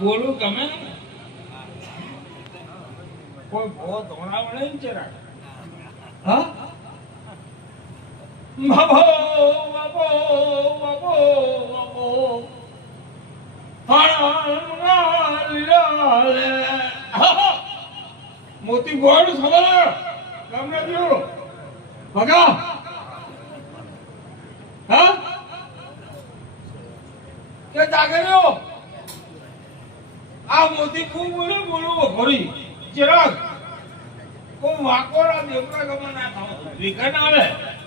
બોલું ગમે કોઈ બહુ ધોણા વળે ને ચરા હા બાબો બાબો બાબો બાબો મોતી ગોળ ખબર તમને જો ભગા હા કે જાગર્યો આ મોતી ખૂબ બોલે બોલો ભરી ચિરાગ કો વાકોરા દેવરા ગમન ના થાવ વિકન આવે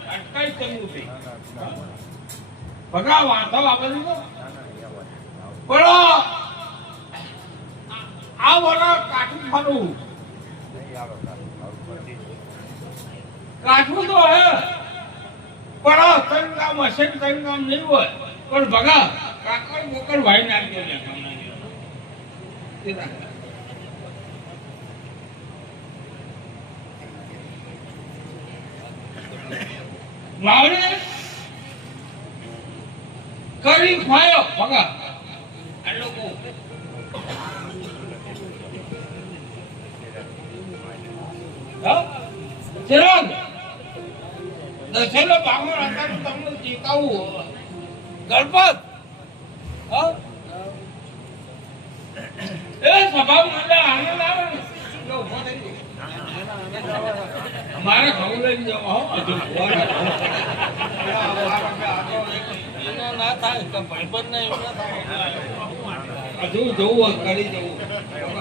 અટકાઈ ચંગુ થી ભગા વાતો આપે તો પણ આ વરા કાઠું ફાડું કાઠું તો હે પણ તંગા મશીન તંગા નહીં હોય પણ ભગા કાકર બોકર ભાઈ નાખજો લે લાવડે કરી ખાયો ભગા આ લોકો ચિરાગ દશેલો બામણ હતા તમને ચેતાવું ગણપત એ સભા મને આનંદ આવે ને અમારે ખાવું લઈને જવા હો ના થાય ભાઈબંધ ને હજુ જવું કરી જવું